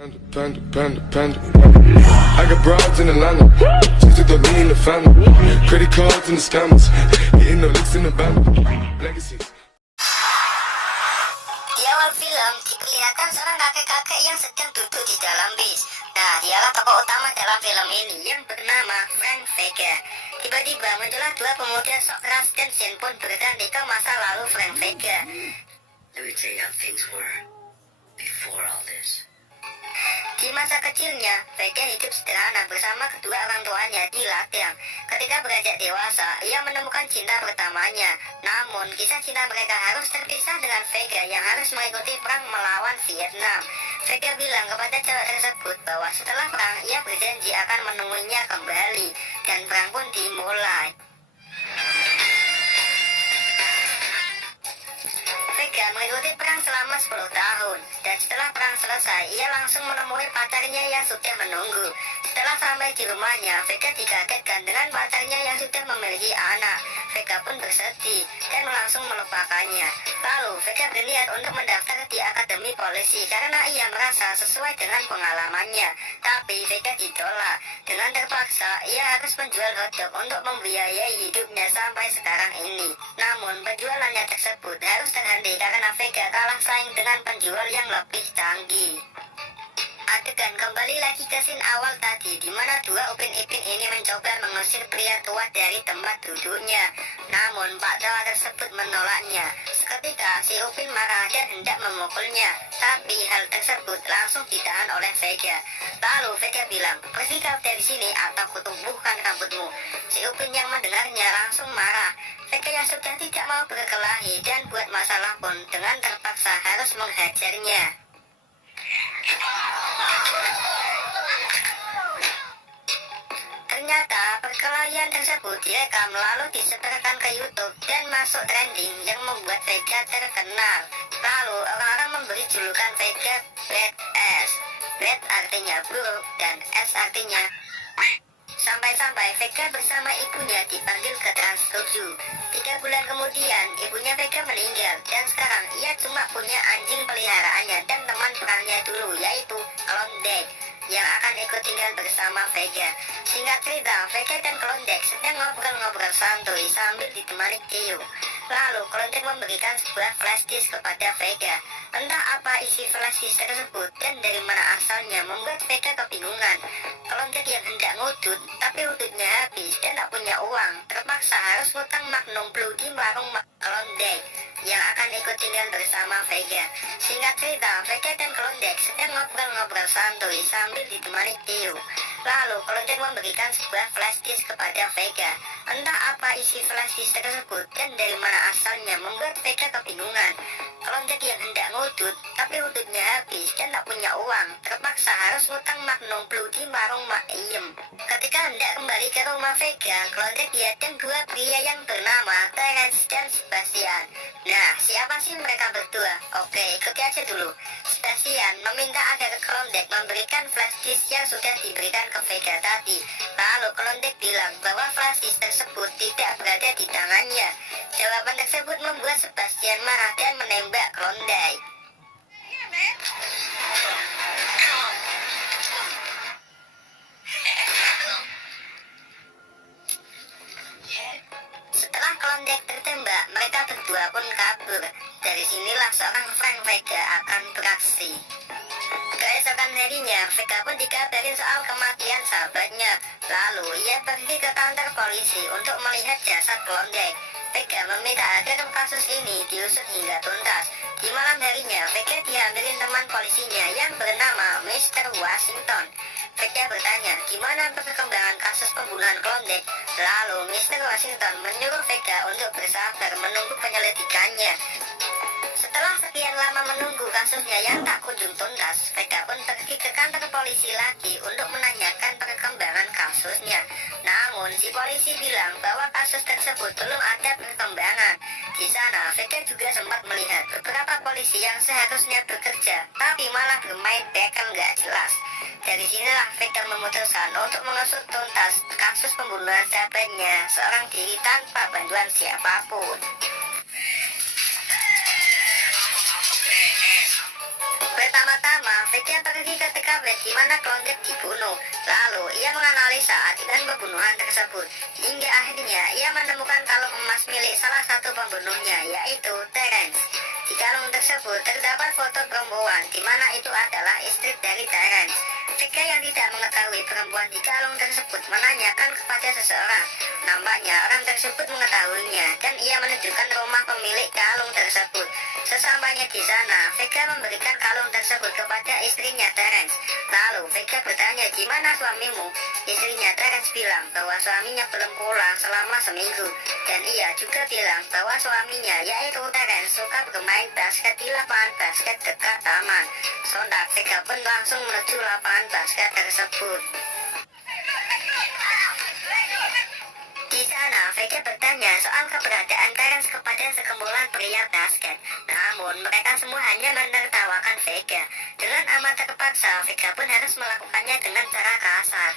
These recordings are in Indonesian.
I got broads in Atlanta, just to throw me in the family. Credit cards and the scammers, hitting the licks in the band. Legacies. Di awal film diperlihatkan seorang kakek-kakek yang sedang duduk di dalam bis. Nah, dialah tokoh utama dalam film ini yang bernama Frank Vega. Tiba-tiba muncullah dua pemuda sok keras dan scene pun berganti ke masa lalu Frank Vega. Let me tell you how things were before all this. Di masa kecilnya, Vega hidup sederhana bersama kedua orang tuanya di ladang. Ketika beranjak dewasa, ia menemukan cinta pertamanya. Namun, kisah cinta mereka harus terpisah dengan Vega yang harus mengikuti perang melawan Vietnam. Vega bilang kepada cewek tersebut bahwa setelah perang, ia berjanji akan menemuinya kembali. Dan perang pun dimulai. Vega mengikuti perang selama 10 tahun, dan setelah perang selesai, ia langsung menemui pacarnya yang sudah menunggu. Setelah sampai di rumahnya, Vega dikagetkan dengan pacarnya yang sudah memiliki anak. Vega pun bersedih dan langsung melupakannya. Lalu, Vega berniat untuk mendaftar di Akademi Polisi karena ia merasa sesuai dengan pengalamannya. Tapi Vega ditolak. Dengan terpaksa, ia harus menjual hotdog untuk membiayai hidupnya sampai sekarang ini. Namun, penjualannya tersebut harus terhenti karena Vega kalah saing dengan penjual yang lebih canggih. Adegan kembali lagi ke scene awal tadi, di mana dua Upin Ipin ini mencoba mengusir pria tua dari tempat duduknya. Namun Pak tua tersebut menolaknya. Seketika si Upin marah dan hendak memukulnya, tapi hal tersebut langsung ditahan oleh Vega. Lalu Vega bilang, "Pergi kau dari sini atau kutumbuhkan rambutmu." Si Upin yang mendengarnya langsung marah. Vega yang sudah tidak mau berkelahi dan buat masalah pun dengan terpaksa harus menghajarnya. Ternyata perkelahian tersebut direkam lalu disebarkan ke YouTube dan masuk trending yang membuat Vega terkenal. Lalu orang-orang memberi julukan Vega Bad S. Bad artinya buruk dan S artinya sampai-sampai Vega bersama ibunya dipanggil ke Trans 7. 3 bulan kemudian ibunya Vega meninggal dan sekarang ia cuma punya anjing peliharaannya dan teman perannya dulu yaitu Klondike yang akan ikut tinggal bersama Vega. Singkat cerita, Vega dan Klondike sedang ngobrol-ngobrol santuy sambil ditemani Theo. Lalu Klondike memberikan sebuah flash disk kepada Vega. Entah apa isi flash disk tersebut dan dari mana asalnya membuat Vega kebingungan. Klondike yang hendak ngudut, tapi udutnya habis dan tak punya uang, terpaksa harus ngutang Magnum Blue di warung Klondike yang akan ikut tinggal bersama Vega. Singkat cerita, Vega dan Klondike sedang ngobrol-ngobrol santuy sambil ditemani Theo. Lalu Klondike memberikan sebuah flash disk kepada Vega. Entah apa isi flash disk tersebut dan dari mana asalnya membuat Vega kebingungan. Klondike yang hendak ngudut, tapi udutnya habis dan tak punya uang, terpaksa harus ngutang Magnum Blue di warung Mak Iem. Ketika hendak kembali ke rumah Vega, Klondike dihadang dua pria yang bernama Terence dan Sebastian. Nah, siapa sih mereka berdua? Oke, ikuti aja dulu. Sebastian meminta agar Klondike memberikan flash disk yang sudah diberikan ke Vega tadi. Lalu Klondike bilang bahwa flash disk tersebut tidak berada di tangannya. Jawaban tersebut membuat Sebastian marah dan menembak Klondike. Setelah Klondike tertembak, mereka berdua pun kabur. Dari sinilah seorang Frank Vega akan beraksi. Keesokan harinya, Vega pun dikabarin soal kematian sahabatnya. Lalu, ia pergi ke kantor polisi untuk melihat jasad Klondike. Vega meminta agar kasus ini diusut hingga tuntas. Di malam harinya, Vega diambilin teman polisinya yang bernama Mr. Washington. Vega bertanya, gimana perkembangan kasus pembunuhan Klondike? Lalu, Mr. Washington menyuruh Vega untuk bersabar menunggu penyelidikannya. Setelah sekian lama menunggu kasusnya yang tak kunjung tuntas, Vega pun pergi ke kantor polisi lagi untuk menanyakan perkembangan kasusnya. Namun, si polisi bilang bahwa kasus tersebut belum ada perkembangan. Di sana, Vega juga sempat melihat beberapa polisi yang seharusnya bekerja, tapi malah bermain bekel nggak jelas. Dari sinilah Vega memutuskan untuk mengusut tuntas kasus pembunuhan sahabatnya seorang diri tanpa bantuan siapapun. Pertama-tama, Vega Vega pergi ke TKP di mana Klondike dibunuh. Lalu ia menganalisa adegan pembunuhan tersebut. Hingga akhirnya ia menemukan kalung emas milik salah satu pembunuhnya, yaitu Terence. Di kalung tersebut terdapat foto perempuan di mana itu adalah istri dari Terence. Vega yang tidak mengetahui perempuan di kalung tersebut menanyakan kepada seseorang. Nampaknya orang tersebut mengetahuinya dan ia menunjukkan rumah pemilik kalung tersebut. Sesampainya di sana, Vega memberikan kalung tersebut kepada istrinya Terence. Lalu Vega bertanya, "Di mana suamimu?" Istrinya Terence bilang bahwa suaminya belum pulang selama seminggu. Dan ia juga bilang bahwa suaminya, yaitu Terence, suka bermain basket di lapangan basket dekat taman. Sontak Vega pun langsung menuju lapangan basket tersebut. Di sana, Vega bertanya soal keberadaan Terence kepada sekumpulan pria basket. Namun, mereka semua hanya menertawakan Vega. Dengan amat terpaksa, Vega pun harus melakukannya dengan cara kasar.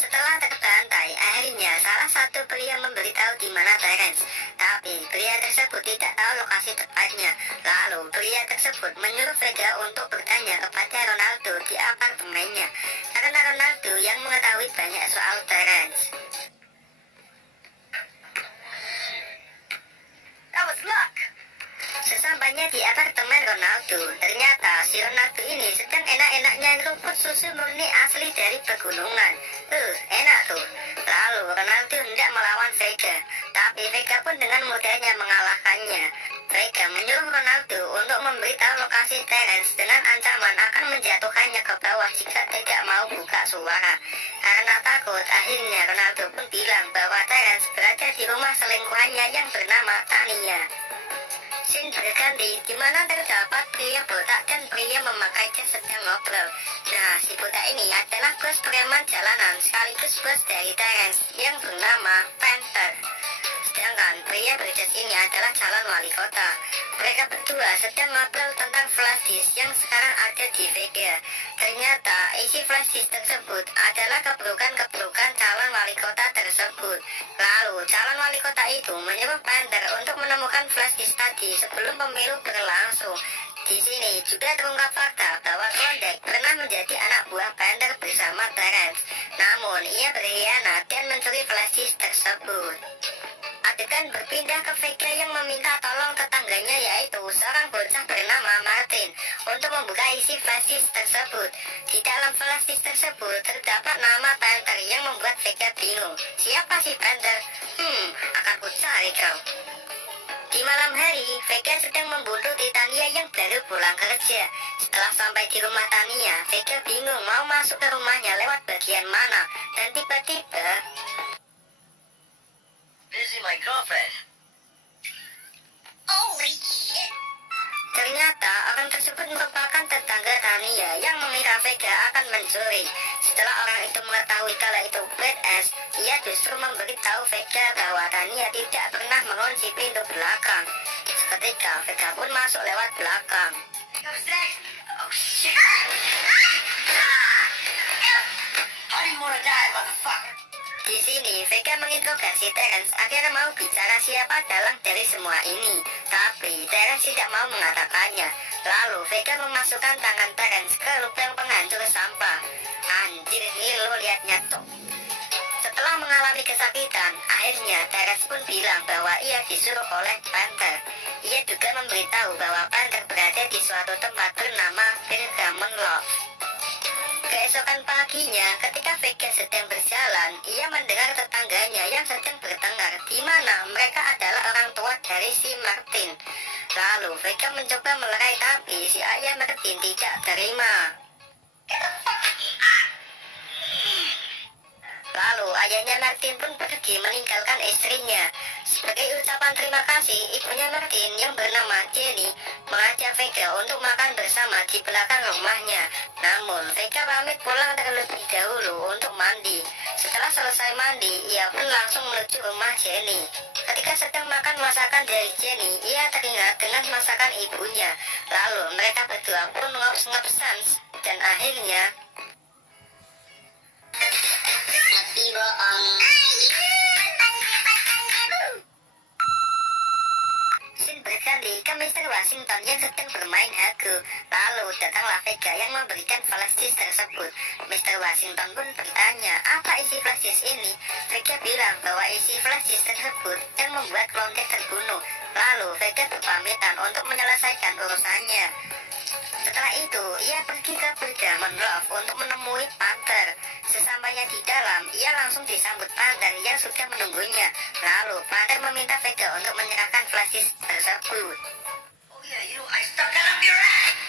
Setelah terbantai, akhirnya salah satu pria memberitahu di mana Terence. Tapi pria tersebut tidak tahu lokasi tepatnya. Lalu pria tersebut menyuruh Vega untuk bertanya kepada Ronaldo di apartemennya, karena Ronaldo yang mengetahui banyak soal Terence. That was luck. Sesampainya di apartemen Ronaldo, ternyata si Ronaldo ini sedang enak-enaknya ngeruput susu murni asli dari pegunungan. Enak tuh. Lalu Ronaldo hendak melawan Vega, tapi Vega pun dengan mudahnya mengalahkannya. Vega menyuruh Ronaldo untuk memberitahu lokasi Terence dengan ancaman akan menjatuhkannya ke bawah jika tidak mau buka suara. Karena takut, akhirnya Ronaldo pun bilang bahwa Terence berada di rumah selingkuhannya yang bernama Tania. Scene berganti di mana terdapat pria botak dan pria memakai jas sedang ngobrol. Nah, si botak ini adalah bos preman jalanan sekaligus bos dari Terence yang bernama Panther. Sedangkan pria berjas ini adalah calon wali kota. Mereka berdua sedang ngobrol tentang flash disk yang sekarang ada di Vega. Ternyata isi flash disk tersebut adalah keburukan-keburukan calon wali kota tersebut. Lalu calon wali kota itu menyuruh Panther untuk menemukan flash disk tadi sebelum pemilu berlangsung. Di sini juga terungkap fakta bahwa Klondike pernah menjadi anak buah Panther bersama Terence. Namun ia berkhianat dan mencuri flash disk tersebut. Adegan berpindah ke Vega yang meminta tolong tetangganya, yaitu seorang bocah bernama Martin, untuk membuka isi flash disk tersebut. Di dalam flash disk tersebut terdapat nama Panther yang membuat Vega bingung. Siapa si Panther? Akan ku cari kau. Di malam hari, Vega sedang membuntuti Tania yang baru pulang kerja. Setelah sampai di rumah Tania, Vega bingung mau masuk ke rumahnya lewat bagian mana. Dan tiba-tiba, This is my girlfriend. holy shit! Ternyata orang tersebut merupakan tetangga Tania yang mengira Vega akan mencuri. Setelah orang itu mengetahui kalau itu badass, ia justru memberitahu Vega bahwa Tania tidak pernah mengunci pintu belakang. Seketika Vega pun masuk lewat belakang. Oh shit! How do you wanna die, motherfucker? Di sini Vega menginterogasi Terence agar mau bicara siapa dalang dari semua ini. Tapi Terence tidak mau mengatakannya. Lalu Vega memasukkan tangan Terence ke lubang penghancur sampah. Anjir, ini lo liatnya tuh. Setelah mengalami kesakitan, akhirnya Terence pun bilang bahwa ia disuruh oleh Panther. Ia juga memberitahu bahwa Panther berada di suatu tempat bernama Bergamon Lodge. Keesokan paginya, ketika Vega sedang berjalan, ia mendengar tetangganya yang sedang bertengkar, di mana mereka adalah orang tua dari si Martin. Lalu Vega mencoba melerai, tapi si ayah Martin tidak terima. Lalu ayahnya Martin pun pergi meninggalkan istrinya. Sebagai ucapan terima kasih, ibunya Martin yang bernama Jenny mengajak Vega untuk makan bersama di belakang rumahnya. Namun Vega pamit pulang terlebih dahulu untuk mandi. Setelah selesai mandi, ia pun langsung menuju rumah Jenny. Ketika sedang makan masakan dari Jenny, ia teringat dengan masakan ibunya. Lalu mereka berdua pun ngops-ngopsan dan akhirnya mati bohong. sekali ke Mr. Washington yang sedang bermain hago. Lalu datanglah Vega yang memberikan flash disk tersebut. Mr. Washington pun bertanya, apa isi flash disk ini? Vega bilang bahwa isi flash disk tersebut yang membuat Klondike terbunuh. Lalu Vega berpamitan untuk menyelesaikan urusannya. Setelah itu, ia pergi ke Bergamot Love untuk menemui Panther. Sesampainya di dalam, ia langsung disambut Panther yang sudah menunggunya. Lalu, Panther meminta Vega untuk menyerahkan flash disk tersebut. Oh yeah, I stuck that up your ass!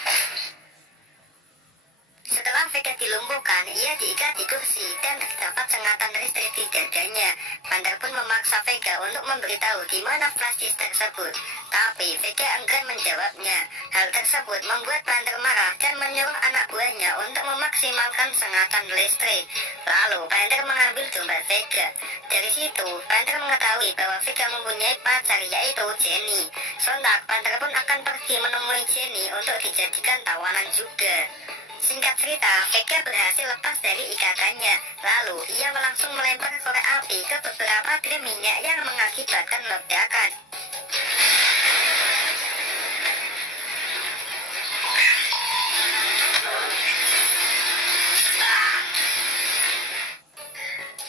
Setelah Vega dilumpuhkan, ia diikat di kursi dan terdapat sengatan listrik di dadanya. Panther pun memaksa Vega untuk memberitahu di mana flash disk tersebut. Tapi Vega enggan menjawabnya. Hal tersebut membuat Panther marah dan menyuruh anak buahnya untuk memaksimalkan sengatan listrik. Lalu Panther mengambil dompet Vega. Dari situ, Panther mengetahui bahwa Vega mempunyai pacar yaitu Jenny. Sontak, Panther pun akan pergi menemui Jenny untuk dijadikan tawanan juga. Singkat cerita, Vega berhasil lepas dari ikatannya. Lalu, ia langsung melempar korek api ke beberapa trim minyak yang mengakibatkan ledakan.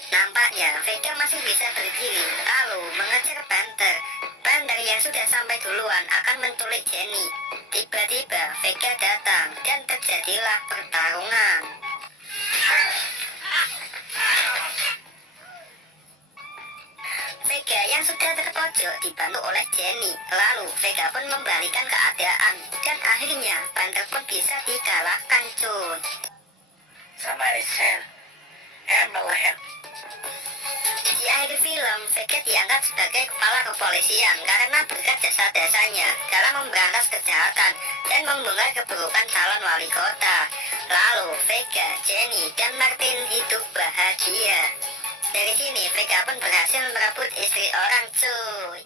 Nampaknya, Vega masih bisa berdiri, lalu mengejar Panther. Panther yang sudah sampai duluan akan menculik Jenny. Tiba-tiba, Vega datang dan terjadilah pertarungan. Vega yang sudah terpojok dibantu oleh Jenny. Lalu, Vega pun membalikan keadaan. Dan akhirnya, Panther pun bisa dikalahkan, cuy. Somebody said, Amberland. Di akhir film, Vega diangkat sebagai kepala kepolisian karena berkat jasa-jasanya dalam memberantas kejahatan dan membongkar keburukan calon wali kota. Lalu, Vega, Jenny, dan Martin hidup bahagia. Dari sini, Vega pun berhasil merebut istri orang, cuy.